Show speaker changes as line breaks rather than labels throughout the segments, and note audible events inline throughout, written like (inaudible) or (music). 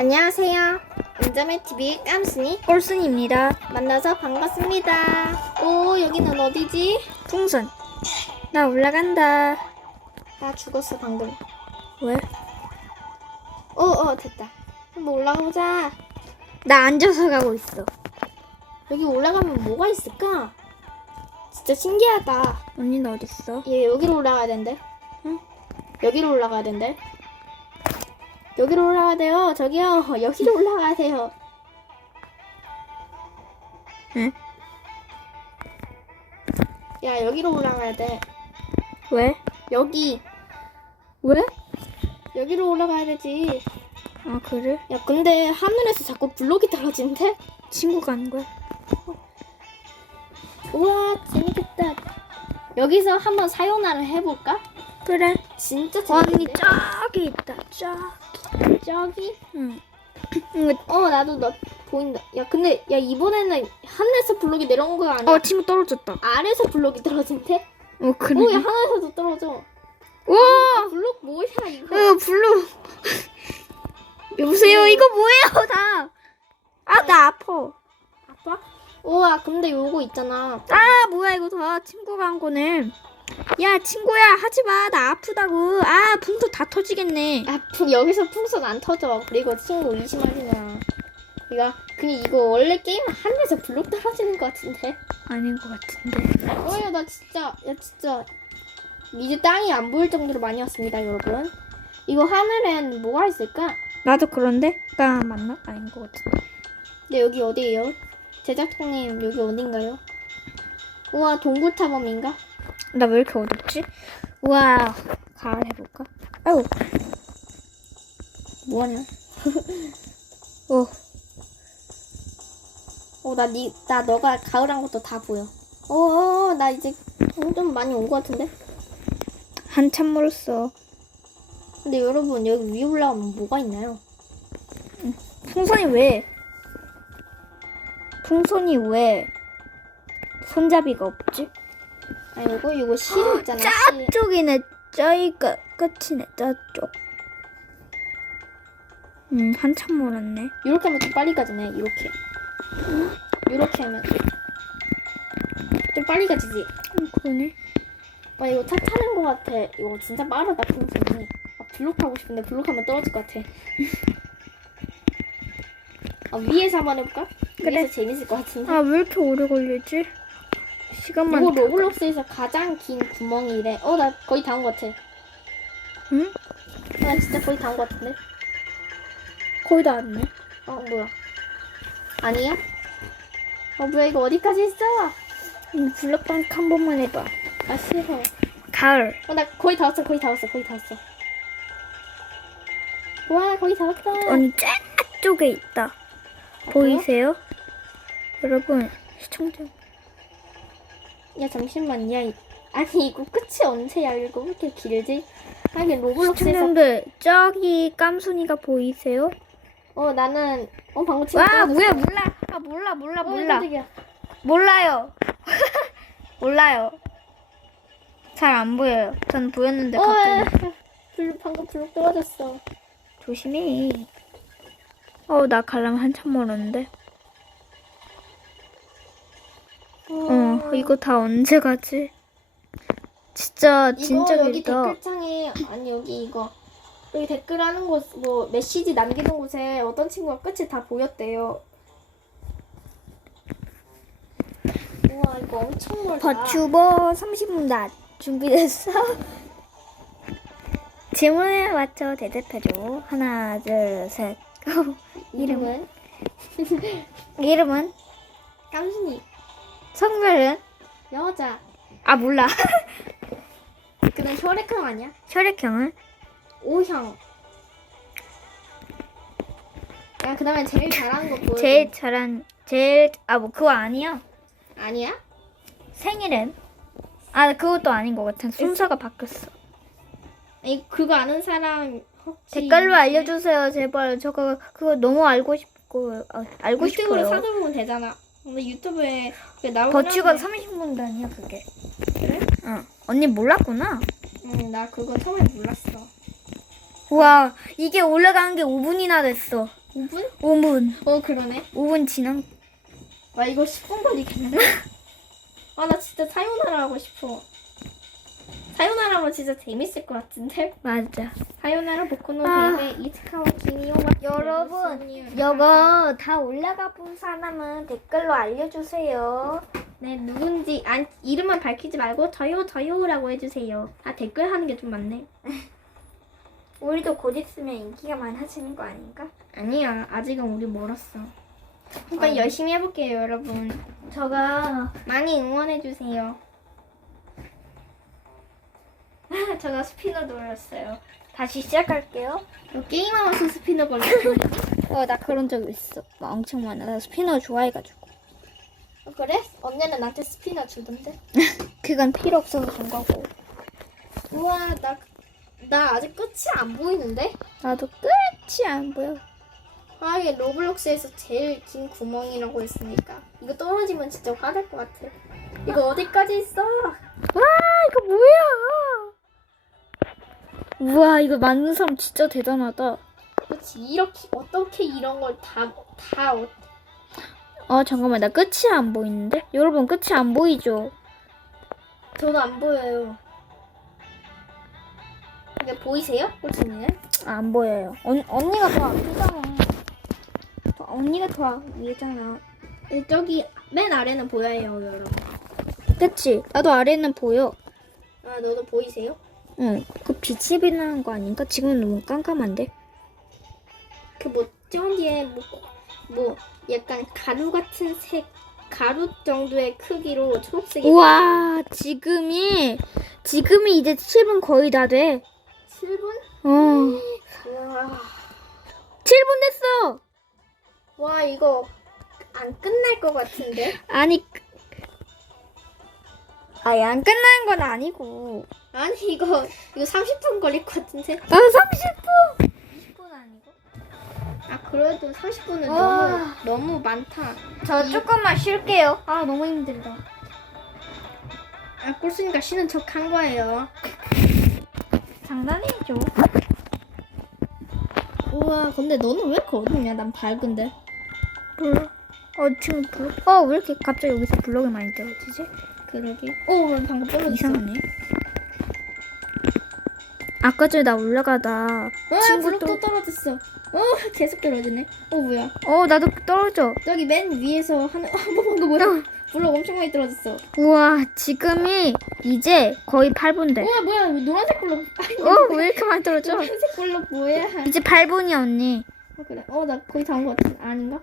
안녕하세요. 인자매 TV 깜순이
꼴순입니다.
만나서 반갑습니다. 오 여기는 어디지?
풍선. 나 올라간다.
나 죽었어 방금.
왜?
어어 됐다. 한번 올라가 보자.
나 앉아서 가고 있어.
여기 올라가면 뭐가 있을까? 진짜 신기하다.
언니는 어딨어?
얘 여기로 올라가야 된대.
응?
여기로 올라가야 된대. 여기로 올라가야 돼요. 저기요. 여기로 올라가야 돼요.
응?
야 여기로 올라가야 돼.
왜?
여기
왜?
여기로 올라가야 되지.
아 그래?
야 근데 하늘에서 자꾸 블록이 떨어진대?
친구가 한 거야?
우와 재밌겠다. 여기서 한번 사요나를 해볼까?
그래.
진짜
언니
재밌는데?
저기 있다. 저기.
저기?
응. 응.
어 나도 너 보인다. 야 근데 야 이번에는 하늘에서 블록이 내려온 거 아니야?
어 친구 떨어졌다.
아래에서 블록이 떨어진대?
어 그래.
오, 야 하늘에서도 떨어져.
와.
블록 뭐야 이거?
어 블루. 여보세요. 이거 뭐예요 다? 아나 아파.
아빠? 우와 근데 요거 있잖아.
아 뭐야 이거 다 친구가 한 거네. 야 친구야 하지 마. 나 아프다고. 아 분도 다 터지겠네.
아 풍- 여기서 풍선 안 터져. 그리고 친구 의심하지 마. 이거 그냥 이거 원래 게임 하늘에서 블록 떨어지는 거 같은데.
아닌 것 같은데.
어야 나 진짜 야 진짜 이제 땅이 안 보일 정도로 많이 왔습니다 여러분. 이거 하늘엔 뭐가 있을까?
나도 그런데? 가 맞나? 아닌 것 같은데.
근데 여기 어디예요? 제작자님 여기 어딘가요? 우와 동굴 탐험인가?
나 왜 이렇게 어둡지? 우와 가을 해볼까? 아유
뭐하냐? (laughs)
어
어 나 니 나 너가 가을한 것도 다 보여. 어어 나 이제 어, 좀 많이 온 것 같은데?
한참 멀었어.
근데 여러분 여기 위에 올라가면 뭐가 있나요?
풍선이 왜? 풍선이 왜 손잡이가 없지?
아 이거 이거 실이 있잖아. 실.
저쪽이네 저기가 끝이네 저쪽. 음 한참 멀었네.
이렇게 하면 좀 빨리 가지네. 이렇게. 이렇게 하면 좀 빨리 가지지.
음, 그러네.
와 이거 차 타는 것 같아. 이거 진짜 빠르다 풍선이. 아, 블록 하고 싶은데 블록 하면 떨어질 것 같아. (laughs) 아, 위에서 한번 해볼까?
그래.
위에서 재밌을 것 같은데.
아 왜 이렇게 오래 걸리지? 시간만.
이거 로블록스에서 가장 긴 구멍이래. 어 나 거의 다 온 것 같아.
응?
나 진짜 거의 다 온 것 같은데.
거의 다 왔네.
어 뭐야? 아니야? 어 뭐야 이거 어디까지 있어?
음, 블럭방 한 번만 해봐.
아 싫어.
가을.
어 나 거의 다 왔어 거의 다 왔어 거의 다 왔어. 와 거의 다 왔다.
언니 저쪽에 있다. 보이세요? 여러분 시청자.
야 잠시만 야 이- 아니 이거 끝이 언제야 이거 왜 이렇게 길지? 하긴 로블록스에서
시청자분들 저기 깜순이가 보이세요?
어 나는 어 방금 친구
와
떨어졌어.
뭐야 몰라. 아 몰라 몰라
어,
몰라.
깜짝이야.
몰라요. (laughs) 몰라요. 잘 안 보여요. 전 보였는데
어
갑자기
야, 블 방금 블록 떨어졌어.
조심해. 어나 가려면 한참 멀었는데. 어 이거 다 언제 가지? 진짜 진짜
이거 여기
길다.
댓글창에 아니 여기 이거 여기 댓글 하는 곳 뭐 메시지 남기는 곳에 어떤 친구가 끝이 다 보였대요. 우와 이거 엄청 멀다.
버추버 30분 다 준비됐어? (laughs) 질문에 맞춰 대답해줘. 하나, 둘, 셋. 고.
이름은
이름은? (laughs)
깜순이
성별은?
여자.
아 몰라. (laughs)
그다음 혈액형 아니야?
혈액형은?
O형. 야 그다음에 제일 잘하는 거 보여.
제일 잘한 제일 아 뭐 그거 아니야.
아니야?
생일은? 아 그것도 아닌 것 같아. 순서가 바뀌었어.
이 그거 아는 사람 혹시
댓글로 알려주세요 제발. 저거 그거 너무 알고 싶고 아, 알고
유튜브로
싶어요.
찾아보면 되잖아. 근데 유튜브에 그게 나오긴
버추가
하는데.
30분단이야 그게.
그래?
응. 언니 몰랐구나.
응, 나 그거 처음에 몰랐어.
우와 이게 올라가는 게 5분이나 됐어.
5분?
5분.
어 그러네.
5분 지난.
와 이거 10분 걸리겠네. (laughs) 아 나 진짜 사요나라 하고 싶어. 사요나라 하면 진짜 재밌을 것 같은데.
맞아.
사요나라 보코노
아.
베이베 이츠카와 키미오와
여러분, 이거 다 올라가 본 사람은 댓글로 알려주세요.
네 누군지 안 이름만 밝히지 말고 저요 저요라고 해주세요. 아 댓글 하는 게 좀 많네. (laughs)
우리도 곧 있으면 인기가 많아지는 거 아닌가?
아니야 아직은 우리 멀었어. 그러니까
아.
열심히 해볼게요 여러분.
저가
많이 응원해주세요.
제가 스피너 눌렀어요. 다시 시작할게요.
너 게임하면서 스피너 걸렸어. (laughs)
어, 나 그런 적 있어. 막 엄청 많아. 나 스피너 좋아해가지고.
어, 그래? 언니는 나한테 스피너 주던데. (laughs)
그건 필요 없어서 준 거고.
우와 나, 나 아직 끝이 안 보이는데?
나도 끝이 안 보여.
아 이게 로블록스에서 제일 긴 구멍이라고 했으니까 이거 떨어지면 진짜 화날 것 같아. 이거 어디까지 있어?
와, 이거 뭐야? 우와, 이거 만든 사람 진짜 대단하다.
그렇지 이렇게 어떻게 이런 걸 다 다 어,
어, 잠깐만. 나 끝이 안 보이는데? 여러분, 끝이 안 보이죠?
저도 안 보여요. 이게 보이세요? 꼴찌는?
아, 안 보여요. 언, 언니가 더 앞이잖아. 더- 언니가 더 위잖아.
네, 저기 맨 아래는 보여요 여러분.
그치? 나도 아래는 보여.
아 너도 보이세요?
응. 그 빛이 빛나는 거 아닌가? 지금은 너무 깜깜한데?
그뭐 저기에 뭐, 뭐 약간 가루 같은 색 가루 정도의 크기로 초록색이
우와, 지금이, 지금이 이제 7분 거의 다 돼.
7분?
어.
와,
7분 됐어!
와 이거 안 끝날 것 같은데?
아니, 아예 안 끝나는 건 아니고.
아니 이거 이거 30분 걸릴 것 같은데?
아, 30분! 20분 아니고?
아 그래도 30분은
와.
너무 너무 많다.
저 조금만 쉴게요. 아, 너무 힘들다.
아 꼴순이가 쉬는 척 한 거예요.
장난이죠.
우와 근데 너는 왜 이렇게 어둡냐? 난 밝은데.
몰라. 어, 지금 블 어, 왜 이렇게 갑자기 여기서 블럭이 많이 떨어지지?
그러게. 오 방금 떨어졌어.
이상하네. 아까 전에 나 올라가다
와
친구
블록
또-
또 떨어졌어. 어 (laughs) 계속 떨어지네. 어 뭐야?
어 나도 떨어져.
저기 맨 위에서 하는 어 뭐, 방금 뭐야? 블록 엄청 많이 떨어졌어.
우와 지금이 이제 거의 8분 돼.
우와 뭐야 노란색 블록. (laughs) 아니,
어왜 이렇게 많이 떨어져?
노란색 블록 뭐야?
이제 8분이야 언니.
어 그래. 어 나 거의 다 온 것 같은 아닌가?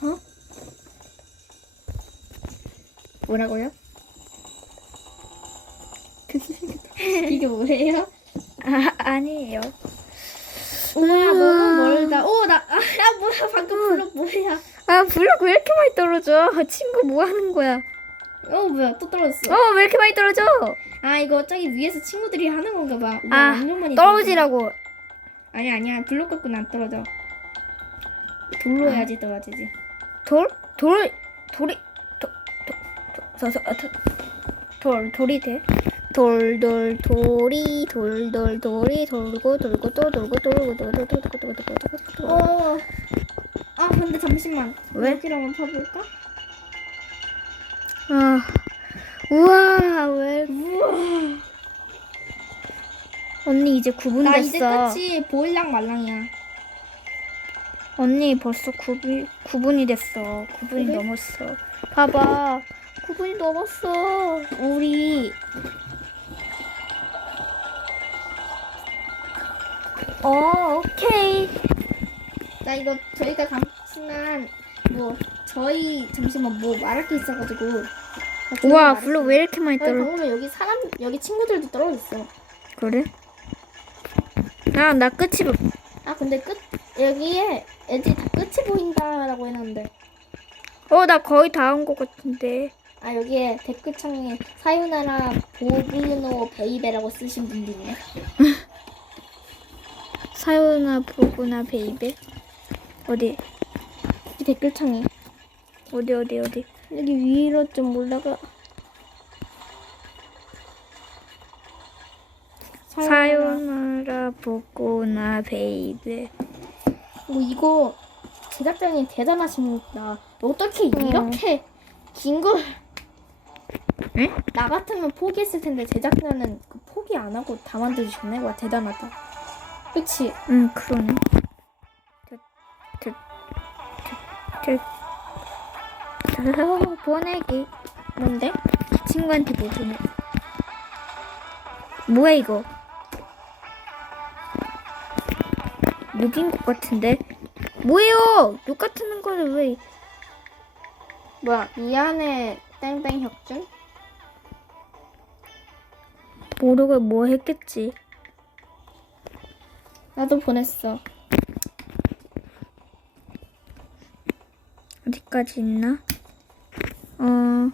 어? 뭐라고요? 이게 뭐예요?
아 아니에요.
우와 너무 멀다. 오 나 아, 야 뭐야 방금 블록 뭐야?
아 블럭 왜 이렇게 많이 떨어져? 친구 뭐 하는 거야?
어 뭐야 또 떨어졌어.
어 왜 이렇게 많이 떨어져?
아 이거 저기 위에서 친구들이 하는 건가 봐. 우와,
아
많이
떨어지라고.
아니 아니야 블록 갖고는 안 떨어져. 돌로 해야지 떨어지지.
돌? 돌? 돌이 돌, 돌이 돼? 돌, 돌, 돌이, 돌, 돌, 돌이, 돌고, 돌고, 또 돌고, 돌고, 돌고, 돌고, 돌고, 돌고, 돌고, 돌고.
어. 아 근데 잠시만.
왜?
여기를 한번 파볼까?
아, 우와, 왜?
우와.
언니 이제 9분
나 이제
됐어.
끝이 보일랑 말랑이야.
언니 벌써 9분, 9분이 됐어. 9분이
그래?
넘었어. 봐봐. 9분이 넘었어.
우리
어, 오케이.
나 이거 저희가 잠시만 뭐 저희 잠시만 뭐 말할 게 있어가지고.
우와. 블록 왜 이렇게 많이
아니,
떨어?
방금 여기 사람 여기 친구들도 떨어졌어.
그래? 아, 나 끝이 봐.
아 근데 끝 여기에 애들이 다 끝이 보인다라고 해놨는데
어, 나 거의 다 온 것 같은데.
아 여기에 댓글창에 사유나라 보브노 베이베라고 쓰신 분들이네. (laughs)
사요나 보구나 베이베. 어디?
이 댓글창에
어디 어디 어디?
여기 위로 좀 올라가.
사요나라 보 보거나 베이베.
오, 이거 제작자님 대단하십니다. 어떻게 이렇게 긴 걸.
응?
나 같으면 포기했을 텐데 제작자는 그 포기 안 하고 다 만들어주셨네. 와, 대단하다. 그치?
응 그러네. (laughs) 보내기.
뭔데?
친구한테 뭐 보내? 뭐야 이거? 녹인 것 같은데? 뭐예요? 녹 같은 거를 왜?
뭐야, 미안해, 땡땡 혁준?
모르고 뭐 했겠지?
나도 보냈어.
어디까지 있나? 어.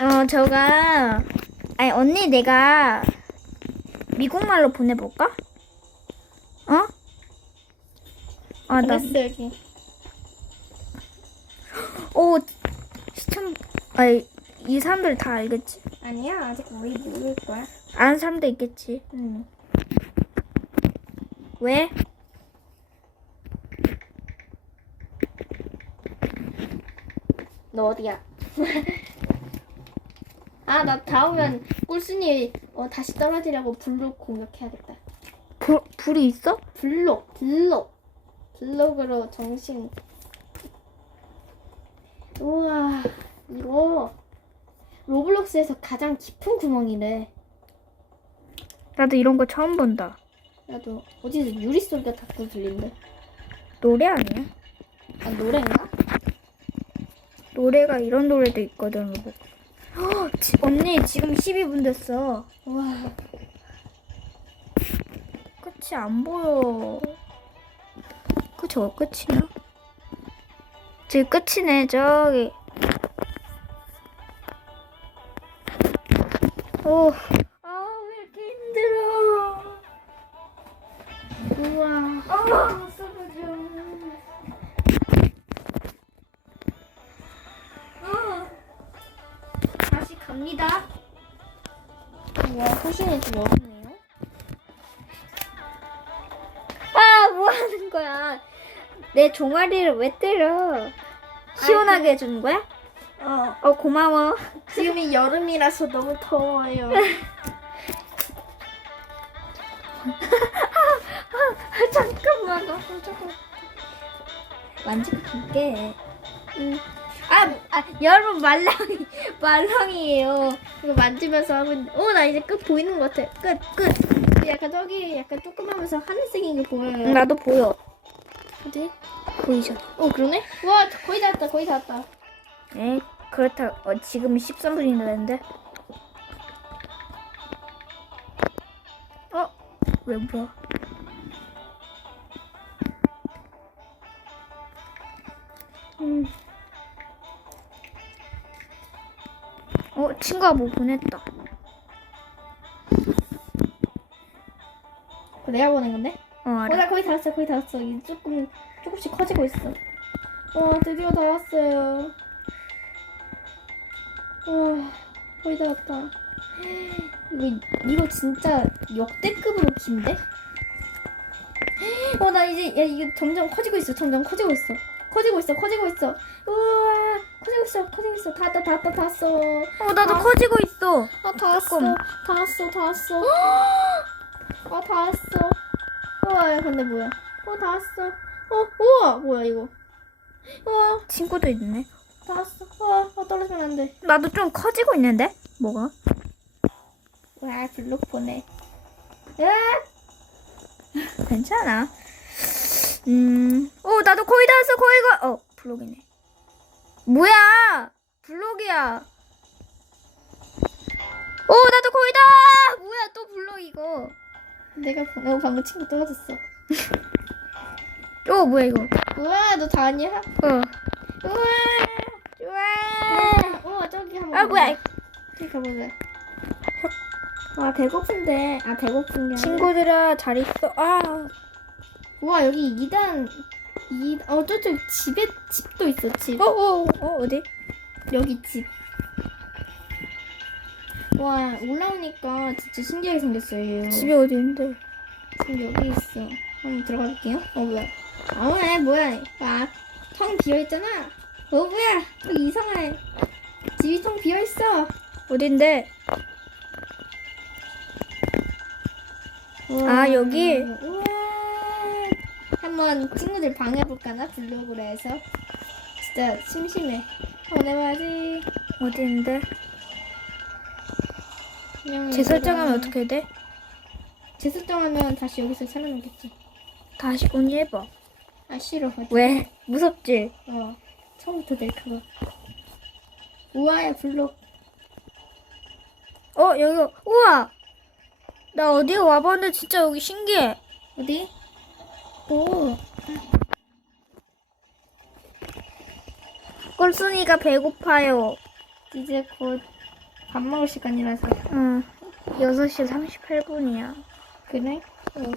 어, 저가, 아니, 언니 내가 미국말로 보내볼까? 어? 아, 나,
보냈어, 여기.
오, 시청, 아니, 이 사람들 다 알겠지?
아니야, 아직 우리 모를 거야.
아는 사람도 있겠지.
응.
왜?
너 어디야? (laughs) 아, 나 다오면 꿀순이 어, 다시 떨어지라고 블록 공격해야겠다.
불, 불이 있어?
블록, 블록. 블록으로 정신. 우와, 이거 로블록스에서 가장 깊은 구멍이래.
나도 이런 거 처음 본다.
나도 어디서 유리 소리가 자꾸 들린대.
노래 아니야?
아, 노래인가?
노래가 이런 노래도 있거든, 로봇. 헉, 지- 언니 지금 12분 됐어.
우와,
끝이 안 보여. 그 저거 끝이야? 지금 끝이네 저기. 거야? 내 종아리를 왜 때려? 시원하게 해주는 거야?
어,
어, 고마워.
지금이 여름이라서 너무 더워요.
아, (laughs) 잠깐만. 나 잠깐. 만지고 줄게.
응.
아, 아, 여러분 말랑이 (laughs) 말랑이에요.
이거 만지면서 하면 어 나 이제 끝 보이는 것 같아 끝 끝. 약간 저기 약간 조그마면서 하늘색인 게 보여요
나도 보여.
어디?
보이죠?
어 그러네? 와 거의 다 왔다 거의 다 왔다
네, 그렇다. 어, 지금 13분이 됐는데. 어? 왜 뭐야? 음. 어, 친구가 뭐 보냈다.
그거 내가 보낸 건데?
어,
어
알아.
나 거의 다 왔어 거의 다 왔어 이제 조금 조금씩 커지고 있어 와 드디어 다 왔어요 와 거의 다 왔다 이거 이거 진짜 역대급으로 긴데? 어 나 이제 야 이게 점점 커지고 있어 점점 커지고 있어 커지고 있어 커지고 있어 우와 커지고 있어 커지고 있어 다 왔다 다 왔다 다 왔어
어, 나도
아.
커지고 있어.
아 다 왔어
조금.
다 왔어 다 왔어 (gasps) 아 다 왔어 우와 야 근데 뭐야 어 다 왔어 어 우와 뭐야 이거 우와
친구도 있네.
다 왔어 우와 어, 떨어지면 안돼
나도 좀 커지고 있는데? 뭐가?
와 블록 보내 으악 (laughs)
괜찮아. 음, 어, 나도 거의 다 왔어, 거의 가. 어, 블록이네. 뭐야? 블록이야. 어, 나도 거의 다. 뭐야, 또 블록 이거.
내가 보- 어, 방금 친구 떨어졌어 (laughs)
어, 뭐야 이거?
우와 너다 왔냐
어,
우와
좋아.
우와 저기 한번
아, 뭐야?
저기 가보자 와 배고픈데 아 배고픈 게 아니라
친구들아, 잘 있어. 아,
우와 여기 2단 2, 어 저쪽 집에 집도 있어 집
어, 어, 어, 어디?
여기 집. 와와 올라오니까 진짜 신기하게 생겼어요. 얘.
집이 어디 있는데?
지금 여기 있어. 한번 들어가 볼게요. 어 뭐야? 아 뭐야? 아텅 비어 있잖아. 어 뭐야? 여기 이상해. 집이 텅 비어 있어.
어딘데?
우와.
아, 여기?
우와. 한번 친구들 방해해볼까나 블로그로 해서 진짜 심심해.
어디 있는데?
그냥
재설정하면. 어떻게 돼?
재설정하면 다시 여기서 살아나겠지.
다시 언니 해봐.
아 싫어.
왜? 무섭지?
어 처음부터 될 그거. 우와야 블록.
어 여기 우와. 나 어디에 와봤는데 진짜 여기 신기해.
어디? 오.
꼴순이가 배고파요.
이제 곧 밥 먹을 시간이라서.
응. 6시 38분이야.
그래? 어.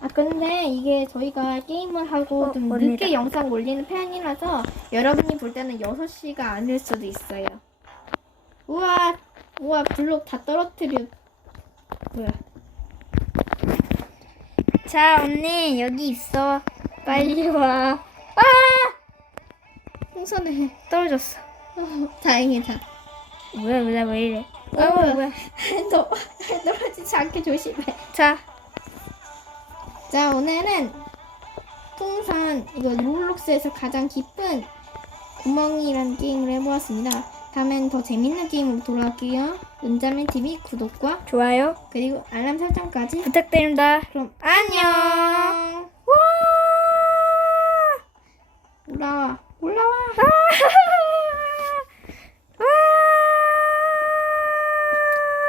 아 근데 이게 저희가 게임을 하고
어,
좀
언니다.
늦게 영상 올리는 편이라서 여러분이 볼 때는 6시가 아닐 수도 있어요. 우와 우와 블록 다 떨어뜨려. 뭐야?
자, 언니 여기 있어. 빨리 와.
아! 풍선에
떨어졌어.
어, (laughs) 다행이다.
뭐야, 뭐야, 왜 이래?
어,
어, 뭐야.
너 떨어지지 않게 조심해.
자,
자 오늘은 풍선 이거 로블록스에서 가장 기쁜 구멍이라는 게임을 해보았습니다. 다음엔 더 재밌는 게임으로 돌아올게요. 은자맨 TV 구독과
좋아요.
그리고 알람 설정까지.
부탁드립니다.
그럼
안녕.
와 올라와 올라와.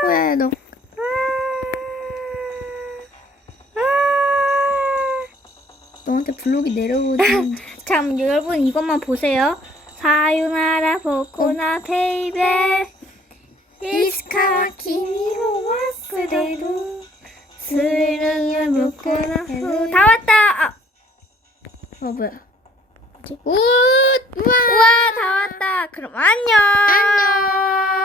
뭐야 너? 너한테 블록이 내려오지. (laughs)
참, 여러분 이것만 보세요. 사유나라 보코나 베이베 이스카와 키미로 스리랑을 묶거나 다 왔다. 아,
어 뭐야?
뭐지?
우 우와.
우와 다 왔다. 그럼 안녕.
안녕.